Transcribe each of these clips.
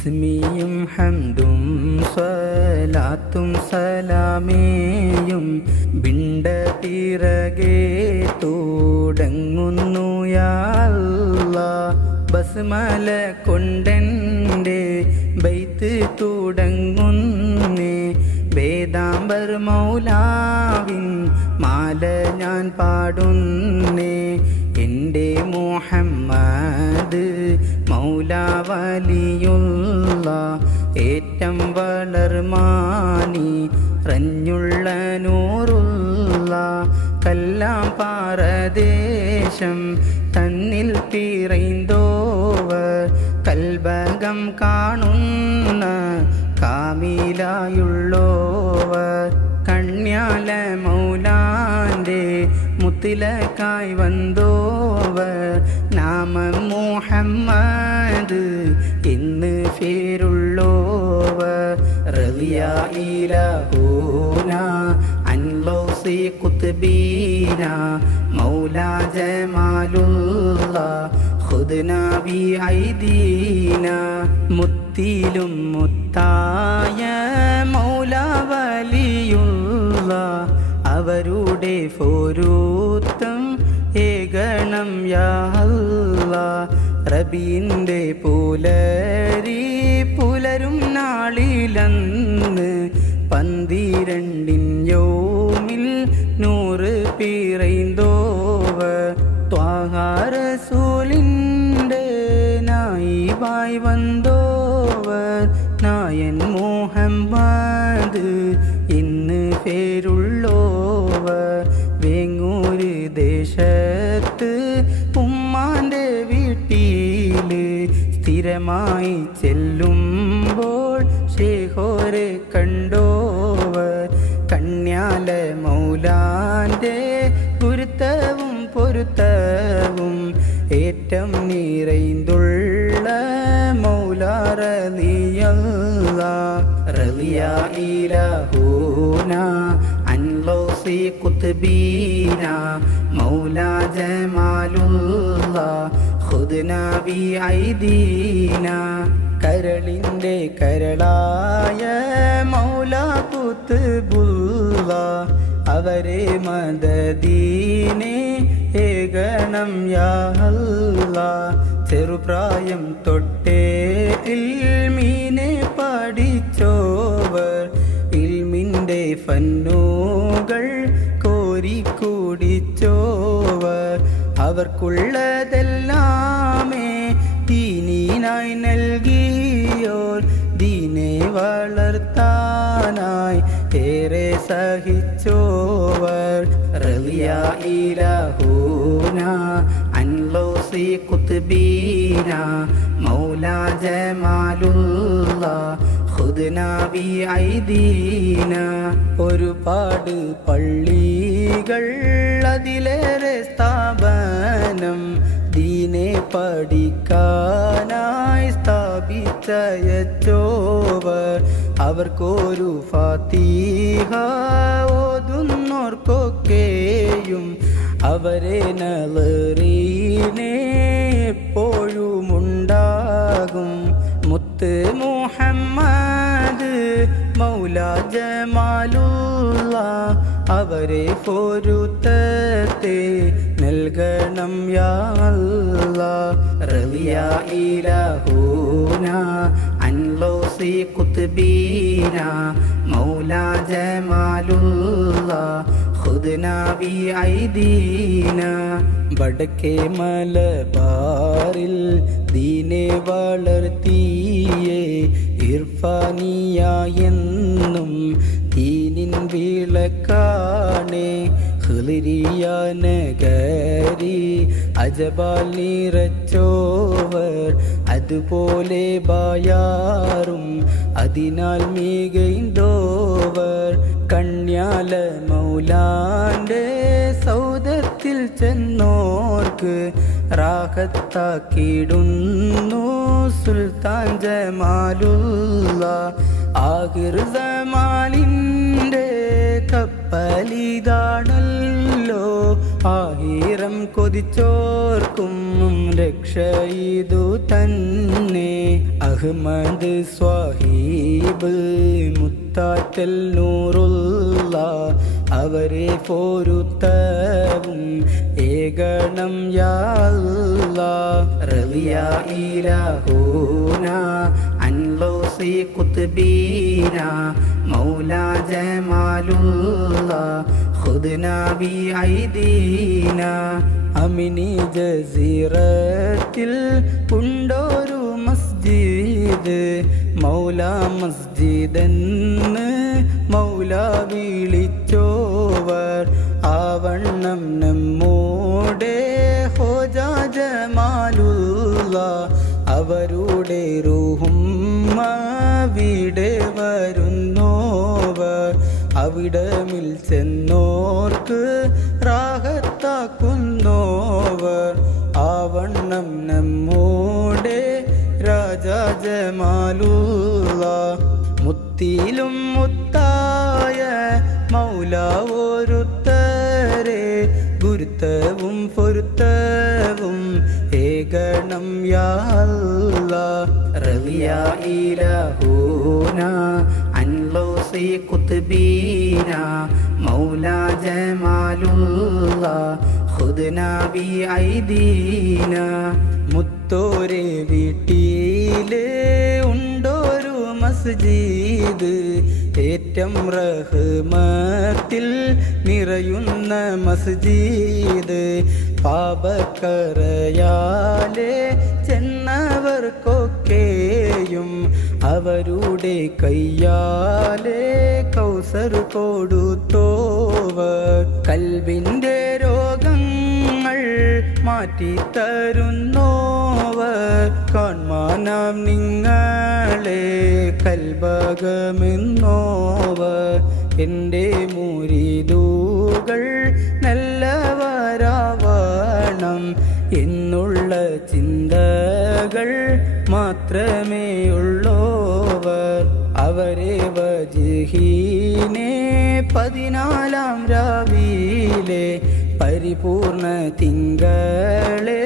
തസ്മിയും ഹംദും സ്വലാത്തും സലാമേയും ബിണ്ട പിറകെ തുടങ്ങുന്നു യാ അല്ലാഹ്. ബസ്മല കൊണ്ടെൻ്റെ ബൈത്ത് തുടങ്ങുന്നേ, വേദാംബർ മൗലാവിൻ മാല ഞാൻ പാടുന്നേ. എൻ്റെ മുഹമ്മദ് മൗലാ വലിയുള്ള ഏറ്റം വളർമാനി റഞ്ഞുള്ള നൂറുള്ള കല്ലാം പാറദേശം തന്നിൽ പിറൈന്തോവർ കൽബകം കാണുന്ന കാമിലായുള്ളോവർ കണ്യാല മൗലാന്റെ മുത്തിലക്കായി വന്നോവർ നാമം മുഹമ്മദ് എന്ന് പേരുള്ളോവർ. റളിയ ഇലഹൂന അൻ ലൗസി ഖുത്ബീന മൗലാ ജമാലുല്ലാഹ് ഖുദ്നാ ബി ഐദീന. മുത്തിലും മുത്തായ മൗലാ വലിയുല്ലാഹ് അവരുടെ ഫോരൂത്തം ഏകണം യാ അല്ലാഹ്. റബീൻ്റെ പുലരി പുലരും നാളിലന്ന് 12 യോമിൽ 100 പിറൈന്തോവർ ത്വാഹ റസൂലിൻ്റെ നായിബായി വന്നോവർ നായൻ മുഹമ്മദ് ഇന്ന് പേരുള്ളോവർ. വേങ്ങൂര് ദേശത്ത് ഉമ്മാൻ്റെ വീട്ടില് സ്ഥിരമായി ചെല്ലുമ്പോൾ ശേഖോരെ കണ്ടോവർ കണ്യാല മൗലാന്റെ ഗുരുത്തവും പൊരുത്തവും ഏറ്റം നിറൈന്തുള്ള മൗലാ റളിയല്ലാഹ്. റളിയ ഇലഹൂന അൻ ലൗസി ഖുത്ബീന മൗലാ ജമാലുല്ലാഹ് ഖുദ്നാ ബി ഐദീന. കരളിൻ്റെ കരളായ മൗലാ ഖുത്ബുല്ലാഹ് അവരെ മദദീനെ ഏകണം യാ അല്ലാഹ്. ചെറുപ്രായം തൊട്ടേ ഇൽമീനെ പഠിച്ചോവർ ഇൽമിൻ്റെ ഫന്നൂകൾ കോരിക്കൂടിച്ചോവർ അവർക്കുള്ളതെല്ലാമേ ദീനിനായി നൽകിയോർ ദീനെ വളർത്താനായി ഏറെ സഹിച്ചോവർ. റളിയ ഇലഹൂന അൻ ലൗസി ഖുത്ബീന മൗലാ ജമാലുല്ലാഹ് ഖുദ്നാ ബി ഐദീന. ഒരുപാട് പള്ളികൾ അതിലേറെ സ്ഥാപനം ദീനെ പഠിക്കാനായി സ്ഥാപിച്ചയച്ചോവർ അവർക്കൊരു ഫാത്തിഹ ഓതുന്നോർക്കൊക്കെയും അവരെ നളറീനെ എപ്പോഴുമുണ്ടാകും. മുത്ത് മുഹമ്മദ് മൗലാ ജമാലുല്ലാഹ് അവരെ പൊരുത്തത്തെ നൽകണം യാ അല്ലാഹ്. റളിയ ഇലഹൂന അൻ ലൗസി ഖുത്ബീന മൗലാ ജമാലുല്ലാഹ് ഖുദ്നാ ബി ഐദീന. വടക്കേ മലബാറിൽ ദീനെ വളർത്തിയേ ഇർഫാനിയ എന്നും ദീനിൻ വിളക്കാണേ. ഖുലിരിയ നഗരി അജബാൽ നിറച്ചോവർ അതുപോലെ ബായാറും അതിനാൽ മികൈന്തോവർ. കണ്യാല മൗലാന്റെ സൗദത്തിൽ ചെന്നോർക്ക് റാഹത്താക്കിടുന്നു സുൽത്താൻ ജമാലുല്ലാഹ്. ആഖിർ സമാലിൻ്റെ കപ്പലിതാണല്ലോ ആയിരം കൊതിച്ചോർക്കും രക്ഷയിതു തന്നെ. അഹ്മദ് സ്വാഹിബ് മുത്താറ്റൽ നൂറുള്ള അവരെ പൊരുത്തവും ഏകണം യാ അല്ലാഹ്. റളിയ ഇലാഹൂന അൻ ലൗസി ഖുത്ബീന മൗലാ ജമാലുല്ലാഹ് ഖുദ്നാ ബി ഐദീന. അമിനി ജസീറത്തിൽ ഉണ്ടൊരു മസ്ജിദ് മൗല മസ്ജിദെന്ന് മൗല വിളിച്ചോവർ ആവണ്ണം നമ്മോടെ ഹോജ ജമാലുള്ള അവരുടെ റൂഹും അവിടെ വരുന്നോവർ അവിടമിൽ ചെന്നോർക്ക് റാഹത്താക്കുന്നോവർ ആവണ്ണം നമ്മോടെ രാജാ ജമാലുള്ള. മുത്തിലും മുത്തായ മൗല ഒരുത്തരെ ഗുരുത്തവും പൊരുത്തവും ഏകണം യാ അല്ലാഹ്. റളിയ ഇലാഹൂന അൻ ലൗസി ഖുത്ബീന മൗലാ ജമാലുല്ലാഹ് ഖുദ്നാ ബി ഐദീന. മുത്തോരെ വീട്ടിലെ ഉണ്ടൊരു മസ്ജിദ് ഏറ്റം റഹ്മത്തിൽ നിറയുന്ന മസ്ജിദ് പാപക്കറയാലെ ചെന്നവർക്കൊക്കെയും അവരുടെ കയ്യാലെ കൗസർ കൊടുത്തോവർ കൽബിൻ്റെ രോഗങ്ങൾ മാറ്റിത്തരുന്നോവർ കാൺമാനാം നിങ്ങളെ കൽബകമെന്നോവർ. എൻ്റെ മുരീദുകൾ നല്ലവരാവണം എന്നുള്ള ചിന്തകൾ മാത്രമേ ഉള്ളോവർ അവരെ വജ്ഹീനെ 14-ാം രാവിലെ പരിപൂർണ തിങ്കളെ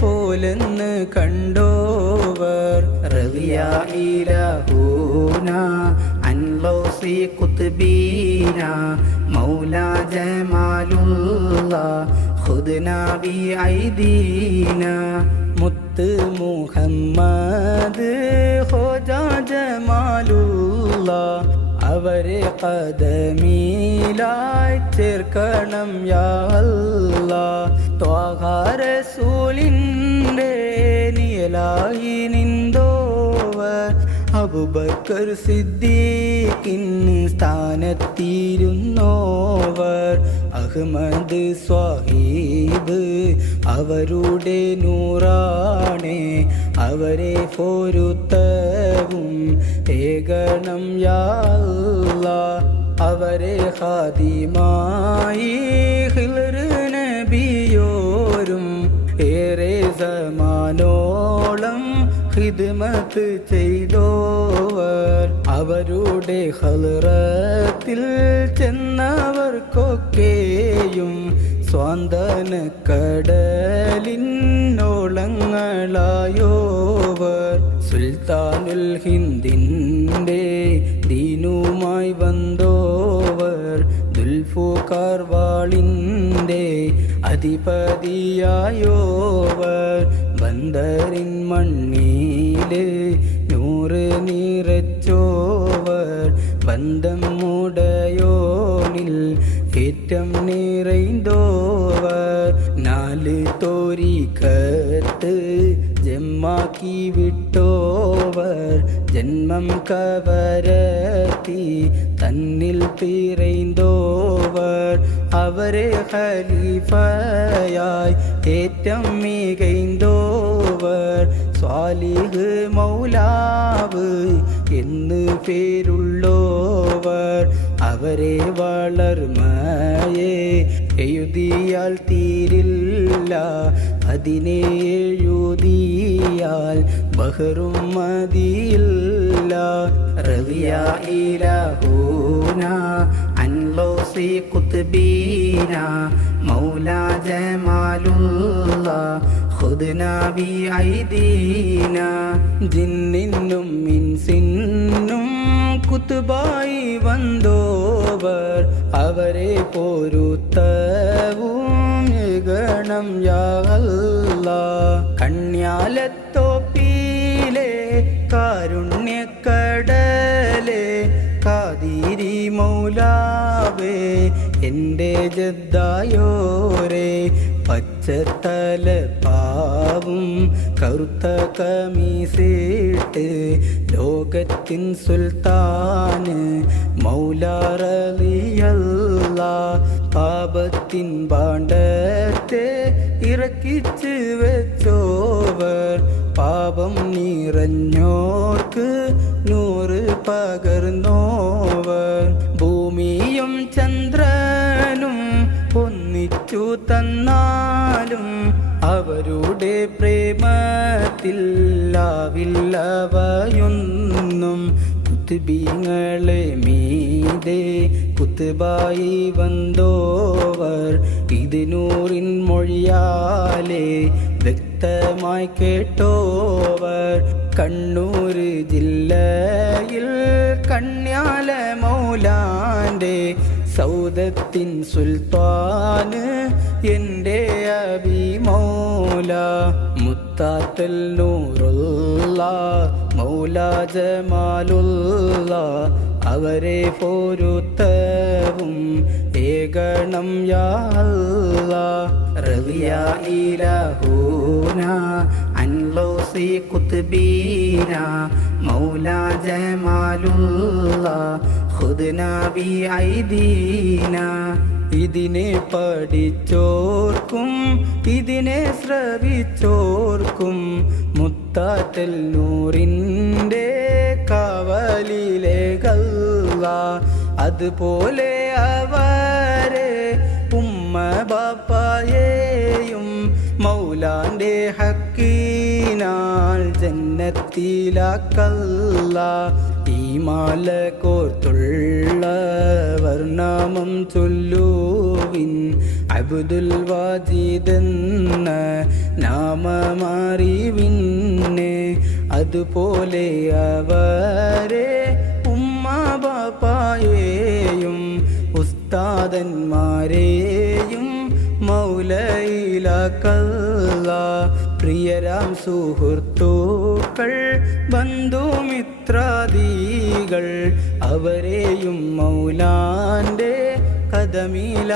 പോലെന്ന് കണ്ടോവർ. റളിയ ഇലാഹൂന അൻ ലൗസി ഖുത്ബീന മൗലാ ജമാലുല്ലാഹ് ഖുദ്നാ ബി ഐദീന. മുത്ത് മുഹമ്മദ് ഹോജാ ജമാലുല്ലാഹ് അവരെ ഖദമീലായി ചേർക്കണം യാ അല്ലാഹ്. ത്വാഹ റസൂലിൻ്റെ നിഴലായി നിന്തോവർ അബൂബക്കർ സിദ്ദീഖിൻ സ്ഥാനത്തിരുന്നോവർ അഹ്മദ് സ്വാഹിബ് അവരുടെ നൂറാണേ അവരെ പൊരുത്തവും ഏകണം യാ അല്ലാഹ്. അവരെ ഖാദിമായി ഖിൽർ നബിയോരും ഏറെ സമാനോളം ഖിദ്മത്ത് ചെയ്തോവർ അവരുടെ ഹളറത്തിൽ ചെന്നവർക്കൊക്കെയും സ്വാന്തന കടലിന്നോളങ്ങളായോവർ. സുൽത്താനുൽ ഹിന്ദിൻ്റെ ദീനുമായി വന്നോവർ ദുൽഫുഖാർ വാളിൻ്റെ അധിപതിയായോവർ. ബന്ദറിൻ മണ്ണില് നൂറ് നിറച്ചോവർ ബന്ധം മുടയോനിൽ ഏറ്റം നിറൈന്തോവർ. 4 തോരിക്കത്ത് ജമ്മാക്കി വിട്ടോവർ ജന്മം കവരത്തി തന്നിൽ പിറൈന്തോവർ അവരെ ഖലീഫയായി ഏറ്റം മികൈന്തോവർ. സ്വാലിഹ് മൗലാവ് എന്ന് പേരുള്ളോവർ അവരെ വളർമയെ എഴുതിയാൽ തീരില്ല അതിനെ എഴുതിയാൽ ബഹറും മതിയില്ല. റളിയ ഇലാഹൂന അൻ ലൗസി ഖുത്ബീന മൗലാ ജമാലുല്ലാഹ് خذنا بأيدينا ജിന്നിനും ഇൻസിനും കുത്തുബായി വന്നോവർ അവരെ പൊരുത്തവും ഗണം യാ അല്ലാഹ് കണ്യാലത്തോപ്പിലെ കാരുണ്യക്കടലേ ഖാദിരി മൗലാവേ എൻ്റെ ജദ്ദായോരേ പച്ചത്തല പാവും കറുത്ത കമീസിട്ട് ലോകത്തിൻ സുൽത്താന് മൗലാറളിയല്ലാഹ് പാപത്തിൻ പാണ്ഡത്തെ ഇറക്കിച്ച് വെച്ചോവർ പാപം നിറഞ്ഞോർക്ക് നൂറ് പകർന്നോവർ ഭൂമിയും ചന്ദ്രനും ഒന്നിച്ചു തന്നാലും അവരുടെ പ്രേമത്തിൽ ആവില്ലവയൊന്നും കുത്തുബീങ്ങളെ മീതെ കുത്തുബായി വന്നോവർ ഇത് നൂറിൻ മൊഴിയാലെ വ്യക്തമായി കേട്ടോവർ കണ്ണൂർ ജില്ലയിൽ കണ്യാല മൗലാന്റെ സൗദത്തിൻ സുൽത്താന് എൻ്റെ അബിമൗല മുത്താത്തൽ നൂറുള്ള മൗല ജമാലുള്ള അവരെ പൊരുത്തവും ഏകണം യാ അല്ലാഹ് റളിയ ഇലാഹൂന അൻ ലൗസി ഖുത്ബീന മൗല ജമാലുള്ള ഖുദ്നാ ബി ഐദീന ഇതിനെ പഠിച്ചോർക്കും ഇതിനെ ശ്രവിച്ചോർക്കും മുത്താത്തൽ നൂറിൻ്റെ കാവലിലെ ഗല്ല അതുപോലെ അവരെ ഉമ്മ ബാപ്പായെയും മൗലാന്റെ ഹക്കീനാൽ ജന്നത്തിലാക്കല്ല ഈ മാല കോർത്തുള്ള വർണ്ണാമം ചൊല്ലുവിൻ അബ്ദുൽ വാജിദെന്ന നാമമറിവിന്നെ അതുപോലെ അവരെ ഉമ്മ ബാപ്പായെയും ഉസ്താദന്മാരെയും മൗലയിലാക്കല്ല പ്രിയരാം സുഹൃത്തുക്കൾ ബന്ധുമിത്രാദികൾ അവരെയും മൗലാന്റെ കദമിലാക്കിടല്ല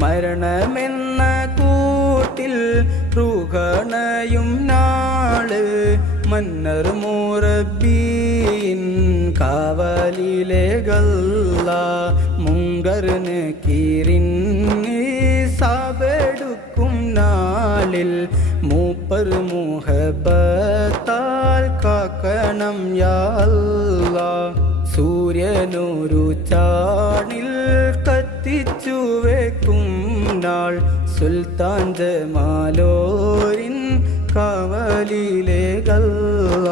മരണമെന്ന കൂട്ടിൽ റുഗണയും നാള് മന്നർ മുറബീൻ കാവലിലെ ഗല്ല മുങ്കറിന് കീറിന് സാബെടുക്കും നാളിൽ മൂപ്പർ മുഹബത്താൽ കാക്കണം യാ അല്ലാഹ് സൂര്യനൊരു ചാണിൽ കത്തിച്ചു വെക്കും നാൾ സുൽത്താൻ ജമാലോരിൻ കാവലിലെ ഗല്ല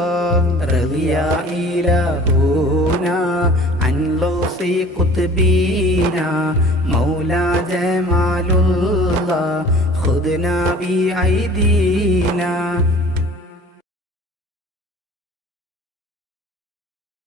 റളിയ ഇലാഹൂന അൻ ലൗസി ഖുത്ബീന മൗല ജമാലുല്ലാഹ് ഖുദ്നാ ബി ഐദീന